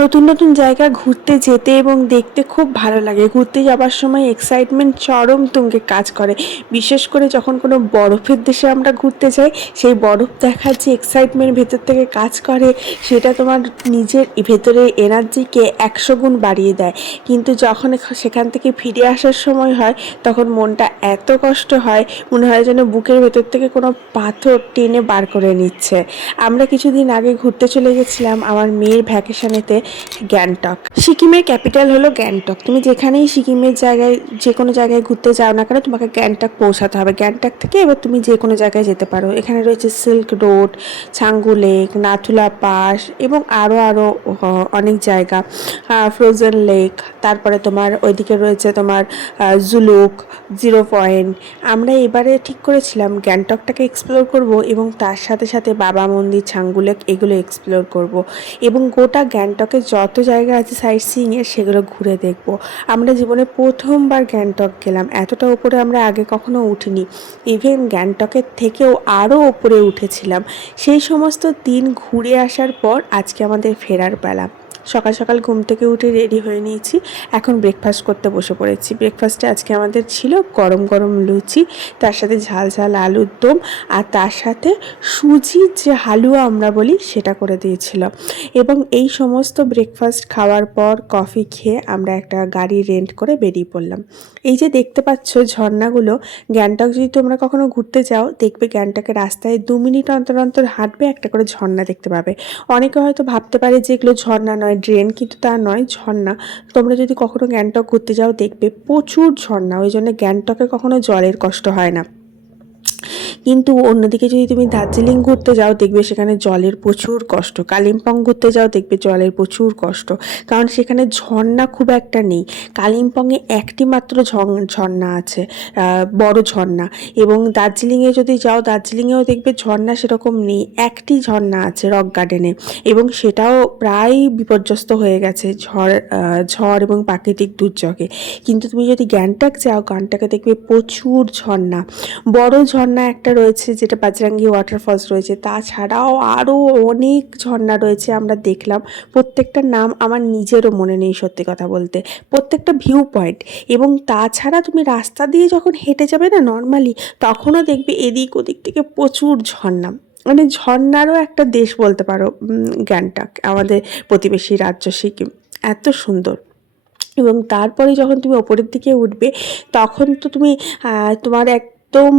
নতুন নতুন জায়গা ঘুরতে যেতে এবং দেখতে খুব ভালো লাগে। ঘুরতে যাবার সময় এক্সাইটমেন্ট চরম তুঙ্গে কাজ করে। বিশেষ করে যখন কোনো বরফের দেশে আমরা ঘুরতে যাই, সেই বরফ দেখার যে এক্সাইটমেন্ট ভেতর থেকে কাজ করে, সেটা তোমার নিজের ভেতরে এনার্জিকে 100 গুণ বাড়িয়ে দেয়। কিন্তু যখন সেখান থেকে ফিরে আসার সময় হয়, তখন মনটা এত কষ্ট হয়, মনে হয় যেন বুকের ভেতর থেকে কোনো পাথর টেনে বার করে নিচ্ছে। আমরা কিছুদিন আগে ঘুরতে চলে গেছিলাম আমার মেয়ের ভ্যাকেশনেতে গ্যাংটক। সিকিমের ক্যাপিটাল হলো গ্যাংটক। তুমি যেখানেই সিকিমের জায়গায় যে কোনো জায়গায় ঘুরতে যাও না কেন, তোমাকে গ্যাংটক পৌঁছাতে হবে। গ্যাংটক থেকে এবার তুমি যে কোনো জায়গায় যেতে পারো। এখানে রয়েছে silk road, Changu lake, Nathula pass এবং আরও অনেক জায়গা, ফ্রোজেন লেক। তারপরে তোমার ওইদিকে রয়েছে তোমার জুলুক, জিরো পয়েন্ট। আমরা এবারে ঠিক করেছিলাম গ্যাংটকটাকে এক্সপ্লোর করব এবং তার সাথে সাথে বাবা মন্দির, ছাঙ্গু লেক এগুলো এক্সপ্লোর করব এবং গোটা গ্যাংটকে যত জায়গা আছে সাইট সিইংয়ের সেগুলো ঘুরে দেখব। আমরা জীবনে প্রথমবার গ্যাংটক গেলাম। এতটা উপরে আমরা আগে কখনো উঠিনি। ইভেন গ্যাংটকের থেকেও আরও উপরে উঠেছিলাম। সেই সমস্ত দিন ঘুরে আসার পর আজকে আমাদের ফেরার পালা। সকাল সকাল ঘুম থেকে উঠে রেডি হয়ে নিয়েছি, এখন ব্রেকফাস্ট করতে বসে পড়েছি। ব্রেকফাস্টে আজকে আমাদের ছিল গরম গরম লুচি, তার সাথে ঝাল ঝাল আলুর দম, আর তার সাথে সুজির যে হালুয়া আমরা বলি সেটা করে দিয়েছিল। এবং এই সমস্ত ব্রেকফাস্ট খাওয়ার পর কফি খেয়ে আমরা একটা গাড়ি রেন্ট করে বেরিয়ে পড়লাম। এই যে দেখতে পাচ্ছ ঝর্ণাগুলো, গ্যাংটক যদি তোমরা কখনো ঘুরতে যাও, দেখবে গ্যাংটকের রাস্তায় 2 মিনিট অন্তর অন্তর হাঁটবে, একটা করে ঝর্ণা দেখতে পাবে। অনেকে হয়তো ভাবতে পারে যে এগুলো ঝর্ণা নয়, ড্রেন, কিন্তু তা নয়, ঝর্ণা। তোমরা যদি কখনো গ্যাংটক ঘুরতে যাও দেখবে প্রচুর ঝর্ণা, ওই জন্য গ্যাংটকে কখনো জলের কষ্ট হয় না। কিন্তু অন্যদিকে যদি তুমি দার্জিলিং ঘুরতে যাও দেখবে সেখানে জলের প্রচুর কষ্ট। কালিম্পং ঘুরতে যাও দেখবে জলের প্রচুর কষ্ট, কারণ সেখানে ঝর্ণা খুব একটা নেই। কালিম্পংয়ে একটি মাত্র ঝর্ণা আছে, বড় ঝর্ণা। এবং দার্জিলিংয়ে যদি যাও, দার্জিলিংয়েও দেখবে ঝর্ণা সেরকম নেই, একটি ঝর্ণা আছে রক গার্ডেনে, এবং সেটাও প্রায় বিপর্যস্ত হয়ে গেছে ঝড় এবং প্রাকৃতিক দুর্যোগে। কিন্তু তুমি যদি গ্যাংটক যাও, গ্যাংটকে দেখবে প্রচুর ঝর্ণা। বড় ঝর্ণা একটা রয়েছে যেটা বাজরাঙ্গি ওয়াটারফলস রয়েছে, তাছাড়াও আরও অনেক ঝর্ণা রয়েছে আমরা দেখলাম। প্রত্যেকটার নাম আমার নিজেরও মনে নেই সত্যি কথা বলতে। প্রত্যেকটা ভিউ পয়েন্ট। এবং তাছাড়া তুমি রাস্তা দিয়ে যখন হেঁটে যাবে না নর্মালি, তখনও দেখবে এদিক ওদিক থেকে প্রচুর ঝর্ণা। মানে ঝর্ণারও একটা দেশ বলতে পারো গ্যাংটক, আমাদের প্রতিবেশী রাজ্য সিকিম। এত সুন্দর। এবং তারপরে যখন তুমি ওপরের দিকে উঠবে, তখন তো তুমি তোমার একদম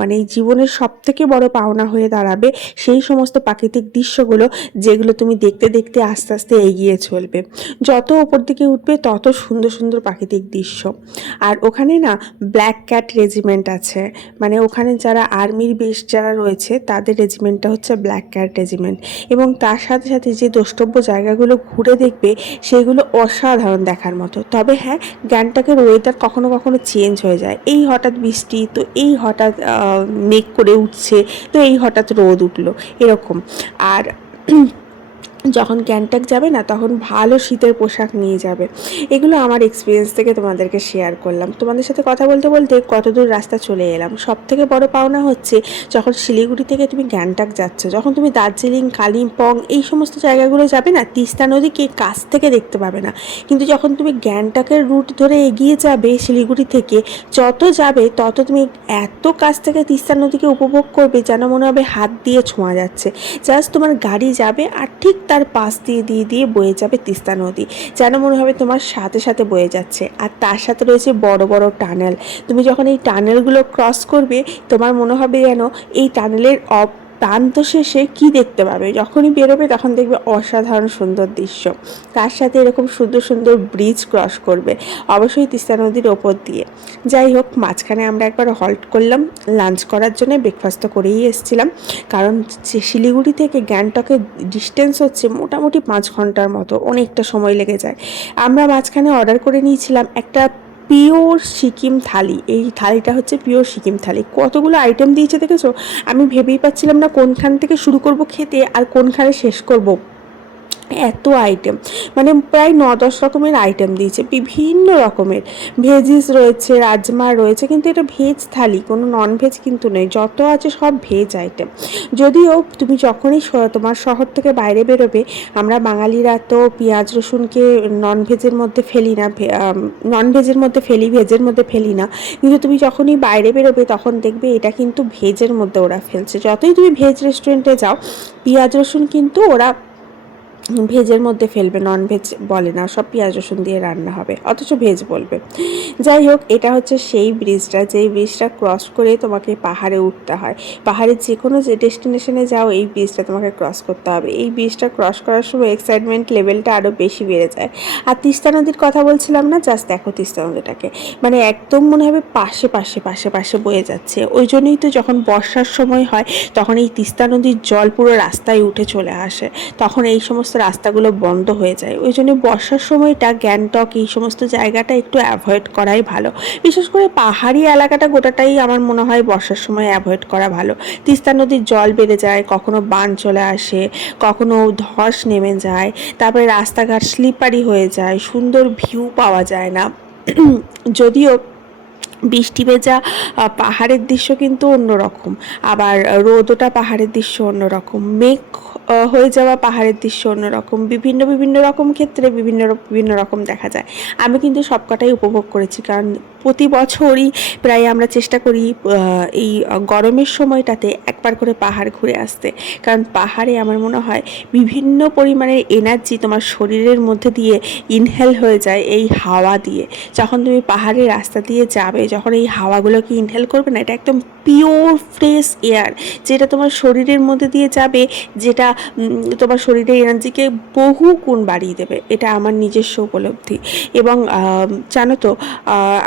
মানে জীবনের সবথেকে বড় পাওনা হয়ে দাঁড়াবে সেই সমস্ত প্রাকৃতিক দৃশ্যগুলো, যেগুলো তুমি দেখতে দেখতে আস্তে আস্তে এগিয়ে চলবে। যত ওপর দিকে উঠবে তত সুন্দর সুন্দর প্রাকৃতিক দৃশ্য। আর ওখানে না ব্ল্যাক ক্যাট রেজিমেন্ট আছে, মানে ওখানে যারা আর্মির বেস যারা রয়েছে তাদের রেজিমেন্টটা হচ্ছে ব্ল্যাক ক্যাট রেজিমেন্ট। এবং তার সাথে সাথে যে দ্রষ্টব্য জায়গাগুলো ঘুরে দেখবে সেগুলো অসাধারণ দেখার মতো। তবে হ্যাঁ, গ্যাংটকের ওয়েদার কখনো কখনো চেঞ্জ হয়ে যায়। এই হঠাৎ বৃষ্টি, তো এই হঠাৎ মেঘ করে উঠছে, তো এই হঠাৎ রোদ উঠলো, এরকম। আর যখন গ্যাংটক যাবে না, তখন ভালো শীতের পোশাক নিয়ে যাবে। এগুলো আমার এক্সপিরিয়েন্স থেকে তোমাদেরকে শেয়ার করলাম। তোমাদের সাথে কথা বলতে বলতে কতদূর রাস্তা চলে এলাম। সবথেকে বড় পাওনা হচ্ছে যখন শিলিগুড়ি থেকে তুমি গ্যাংটক যাচ্ছ, যখন তুমি দার্জিলিং, কালিম্পং এই সমস্ত জায়গাগুলো যাবে না, তিস্তা নদীকে কাছ থেকে দেখতে পাবে না। কিন্তু যখন তুমি গ্যাংটকের রুট ধরে এগিয়ে যাবে শিলিগুড়ি থেকে, যত যাবে তত তুমি এত কাছ থেকে তিস্তা নদীকে উপভোগ করবে যেন মনে হবে হাত দিয়ে ছোঁয়া যাচ্ছে। জাস্ট তোমার গাড়ি যাবে আর ঠিক তার পাশ দিয়ে দিয়ে দিয়ে বয়ে যাবে তিস্তা নদী, যেন মনে হবে তোমার সাথে সাথে বয়ে যাচ্ছে। আর তার সাথে রয়েছে বড় বড় টানেল। তুমি যখন এই টানেলগুলো ক্রস করবে, তোমার মনে হবে যেন এই টানেলের প্রান্ত শেষে কি দেখতে পাবে। যখনই বেরোবে তখন দেখবে অসাধারণ সুন্দর দৃশ্য। তার সাথে এরকম সুন্দর সুন্দর ব্রিজ ক্রস করবে, অবশ্যই তিস্তা নদীর ওপর দিয়ে। যাই হোক, মাঝখানে আমরা একবার হল্ট করলাম লাঞ্চ করার জন্য। ব্রেকফাস্ট তো করেই এসেছিলাম, কারণ শিলিগুড়ি থেকে গ্যাংটকের ডিস্টেন্স হচ্ছে মোটামুটি 5 ঘন্টার মতো, অনেকটা সময় লেগে যায়। আমরা মাঝখানে অর্ডার করে নিয়েছিলাম একটা পিওর সিকিম থালি। এই থালিটা হচ্ছে পিওর সিকিম থালি। কতগুলো আইটেম দিয়েছে দেখেছো, আমি ভেবেই পাচ্ছিলাম না কোনখান থেকে শুরু করব খেতে আর কোনখানে শেষ করব। এত আইটেম, মানে প্রায় 9-10 রকমের আইটেম দিয়েছে, বিভিন্ন রকমের ভেজিস রয়েছে, রাজমা রয়েছে, কিন্তু এটা ভেজ থালি, কোনো নন ভেজ কিন্তু নেই, যত আছে সব ভেজ আইটেম। যদিও তুমি যখনই তোমার শহর থেকে বাইরে বেরোবে, আমরা বাঙালিরা তো পেঁয়াজ রসুনকে নন ভেজের মধ্যে ফেলি না, নন ভেজের মধ্যে ফেলি, ভেজের মধ্যে ফেলি না, কিন্তু তুমি যখনই বাইরে বেরোবে তখন দেখবে এটা কিন্তু ভেজের মধ্যে ওরা ফেলছে। যতই তুমি ভেজ রেস্টুরেন্টে যাও, পেঁয়াজ রসুন কিন্তু ওরা ভেজের মধ্যে ফেলবে, নন ভেজ বলে না, সব পেঁয়াজ রসুন দিয়ে রান্না হবে, অথচ ভেজ বলবে। যাই হোক, এটা হচ্ছে সেই ব্রিজটা, যেই ব্রিজটা ক্রস করে তোমাকে পাহাড়ে উঠতে হয়। পাহাড়ের যে কোনো যে ডেস্টিনেশনে যাও, এই ব্রিজটা তোমাকে ক্রস করতে হবে। এই ব্রিজটা ক্রস করার সময় এক্সাইটমেন্ট লেভেলটা আরও বেশি বেড়ে যায়। আর তিস্তা নদীর কথা বলছিলাম না, জাস্ট দেখো তিস্তা নদীটাকে, মানে একদম মনে হবে পাশে পাশে পাশে পাশে বয়ে যাচ্ছে। ওই জন্যই তো যখন বর্ষার সময় হয়, তখন এই তিস্তা নদীর জল পুরো রাস্তায় উঠে চলে আসে, তখন এই সমস্ত রাস্তাগুলো বন্ধ হয়ে যায়। ওই জন্য বর্ষার সময়টা গ্যাংটক এই সমস্ত জায়গাটা একটু অ্যাভয়েড করাই ভালো। বিশেষ করে পাহাড়ি এলাকাটা গোটাটাই আমার মনে হয় বর্ষার সময় অ্যাভয়েড করা ভালো। তিস্তা নদীর জল বেড়ে যায়, কখনো বান চলে আসে, কখনো ধস নেমে যায়, তারপরে রাস্তাঘাট স্লিপারি হয়ে যায়, সুন্দর ভিউ পাওয়া যায় না। যদিও বৃষ্টি ভেজা পাহাড়ের দৃশ্য কিন্তু অন্যরকম, আবার রোদ ওঠা পাহাড়ের দৃশ্য অন্যরকম, মেঘ হয়ে যাওয়া পাহাড়ের দৃশ্য অন্যরকম, বিভিন্ন বিভিন্ন রকম ক্ষেত্রে বিভিন্ন বিভিন্ন রকম দেখা যায়। আমি কিন্তু সবকটাই উপভোগ করেছি, কারণ প্রতি বছরই প্রায় আমরা চেষ্টা করি এই গরমের সময়টাতে একবার করে পাহাড় ঘুরে আসতে, কারণ পাহাড়ে আমার মনে হয় বিভিন্ন পরিমাণের এনার্জি তোমার শরীরের মধ্যে দিয়ে ইনহেল হয়ে যায় এই হাওয়া দিয়ে। যখন তুমি পাহাড়ের রাস্তা দিয়ে যাবে, যখন এই হাওয়াগুলোকে ইনহেল করবে না, এটা একদম পিওর ফ্রেশ এয়ার, যেটা তোমার শরীরের মধ্যে দিয়ে যাবে, যেটা তোমার শরীরের এনার্জিকে বহু গুণ বাড়িয়ে দেবে। এটা আমার নিজস্ব উপলব্ধি। এবং জানো তো,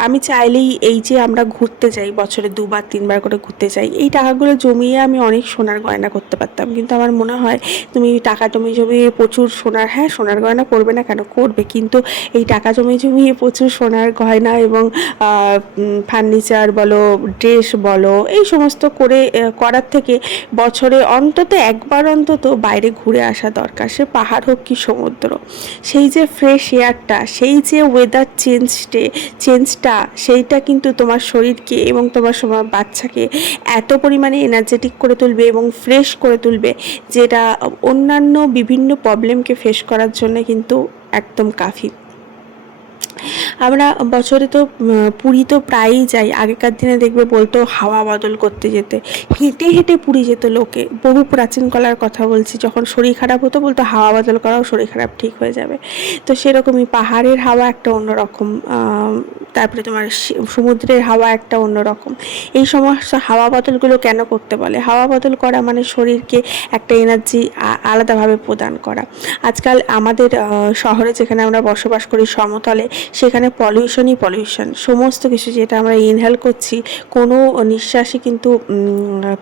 আমি চাইলেই এই যে আমরা ঘুরতে যাই, বছরে 2-3বার করে ঘুরতে যাই, এই টাকাগুলো জমিয়ে আমি অনেক সোনার গয়না করতে পারতাম, কিন্তু আমার মনে হয় তুমি টাকা জমিয়ে প্রচুর সোনার, হ্যাঁ সোনার গয়না করবে না কেন, করবে, কিন্তু এই টাকা জমিয়ে প্রচুর সোনার গয়না এবং ফার্নিচার বলো, ড্রেস বলো, এই সমস্ত করার থেকে বছরে অন্তত একবার অন্তত বাইরে ঘুরে আসা দরকার। সে পাহাড় হোক কি সমুদ্র, সেই যে ফ্রেশ এয়ারটা, সেই যে ওয়েদার চেঞ্জটা, সেইটা কিন্তু তোমার শরীরকে এবং তোমার বাচ্চাকে এত পরিমাণে এনার্জেটিক করে তুলবে এবং ফ্রেশ করে তুলবে, যেটা অন্যান্য বিভিন্ন প্রবলেমকে ফেস করার জন্য কিন্তু একদম কাফি। আমরা বছরে তো পুরী তো প্রায়ই যাই। আগেকার দিনে দেখবে বলতো হাওয়া বদল করতে যেতে, হেঁটে হেঁটে পুরী যেত লোকে, বহু প্রাচীন কালের কথা বলছি। যখন শরীর খারাপ হতো বলতো হাওয়া বদল করাও শরীর খারাপ ঠিক হয়ে যাবে। তো সেরকমই পাহাড়ের হাওয়া একটা অন্যরকম, তারপরে তোমার সমুদ্রের হাওয়া একটা অন্যরকম। এই সমস্ত হাওয়া বদলগুলো কেন করতে বলে? হাওয়া বদল করা মানে শরীরকে একটা এনার্জি আলাদাভাবে প্রদান করা। আজকাল আমাদের শহরে যেখানে আমরা বসবাস করি সমতলে, সেখানে পলিউশন, সমস্ত কিছু যেটা আমরা ইনহেল করছি, কোনো নিঃশ্বাসই কিন্তু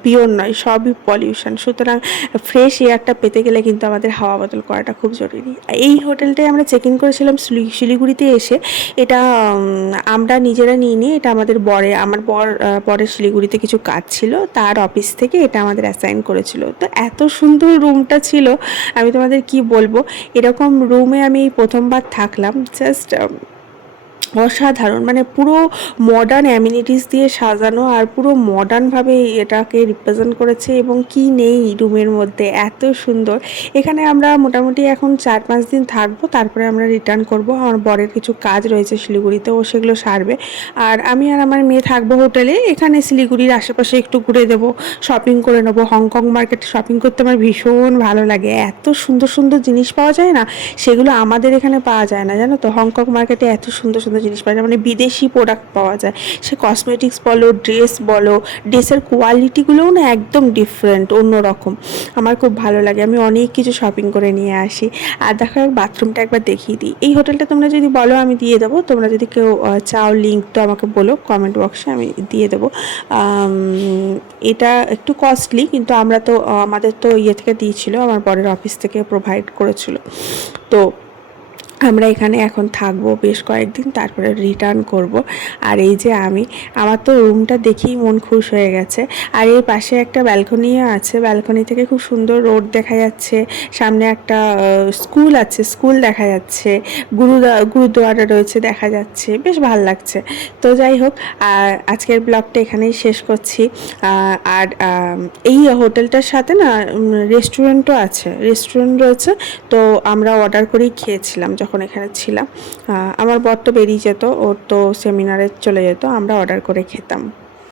পিওর নয়, সবই পলিউশন। সুতরাং ফ্রেশ এয়ারটা পেতে গেলে কিন্তু আমাদের হাওয়া বদল করাটা খুব জরুরি। এই হোটেলটায় আমরা চেক ইন করেছিলাম শিলিগুড়িতে এসে। এটা আমরা নিজেরা নিইনি, এটা আমাদের আমার বরের শিলিগুড়িতে কিছু কাজ ছিল, তার অফিস থেকে এটা আমাদের অ্যাসাইন করেছিল। তো এত সুন্দর রুমটা ছিল, আমি তোমাদের কি বলবো, এরকম রুমে আমি প্রথমবার থাকলাম। জাস্ট অসাধারণ, মানে পুরো মডার্ন অ্যামিনিটিস দিয়ে সাজানো, আর পুরো মডার্নভাবে এটাকে রিপ্রেজেন্ট করেছে। এবং কি নেই রুমের মধ্যে, এত সুন্দর। এখানে আমরা মোটামুটি এখন 4-5 দিন থাকবো, তারপরে আমরা রিটার্ন করব। আমার বরের কিছু কাজ রয়েছে শিলিগুড়িতে, ও সেগুলো সারবে, আর আমি আর আমার মেয়ে থাকবো হোটেলে। এখানে শিলিগুড়ির আশেপাশে একটু ঘুরে দেবো, শপিং করে নেবো। হংকং মার্কেটে শপিং করতে আমার ভীষণ ভালো লাগে, এত সুন্দর সুন্দর জিনিস পাওয়া যায় না, সেগুলো আমাদের এখানে পাওয়া যায় না, জানো তো। হংকং মার্কেটে এত সুন্দর সুন্দর জিনিস পাওয়া যায়, মানে বিদেশি প্রোডাক্ট পাওয়া যায়। সে কসমেটিক্স বলো, ড্রেস বলো, ড্রেসের কোয়ালিটিগুলোও না একদম ডিফারেন্ট, অন্যরকম। আমার খুব ভালো লাগে, আমি অনেক কিছু শপিং করে নিয়ে আসি। আর দেখো, বাথরুমটা একবার দেখিয়ে দিই। এই হোটেলটা তোমরা যদি বলো আমি দিয়ে দেবো, তোমরা যদি কেউ চাও লিঙ্ক তো আমাকে বলো কমেন্ট বক্সে, আমি দিয়ে দেবো। এটা একটু কস্টলি, কিন্তু আমরা তো আমাদের তো ইয়ে থেকে দিয়েছিল, আমার বরের অফিস থেকে প্রোভাইড করেছিল। তো আমরা এখানে এখন থাকবো বেশ কয়েকদিন, তারপরে রিটার্ন করব। আর এই যে আমার তো রুমটা দেখেই মন খুশ হয়ে গেছে। আর এর পাশে একটা ব্যালকনিও আছে, ব্যালকনি থেকে খুব সুন্দর রোড দেখা যাচ্ছে, সামনে একটা স্কুল আছে, স্কুল দেখা যাচ্ছে, গুরুদুয়ারা রয়েছে দেখা যাচ্ছে, বেশ ভালো লাগছে। তো যাই হোক, আজকের ব্লগটা এখানেই শেষ করছি। আর এই হোটেলটার সাথে না রেস্টুরেন্টও আছে, রেস্টুরেন্ট রয়েছে। তো আমরা অর্ডার করেই খেয়েছিলাম যখন এখানে ছিলাম। আমার বর তো বেরিয়ে যেত, ওর তো সেমিনারে চলে যেত, আমরা অর্ডার করে খেতাম।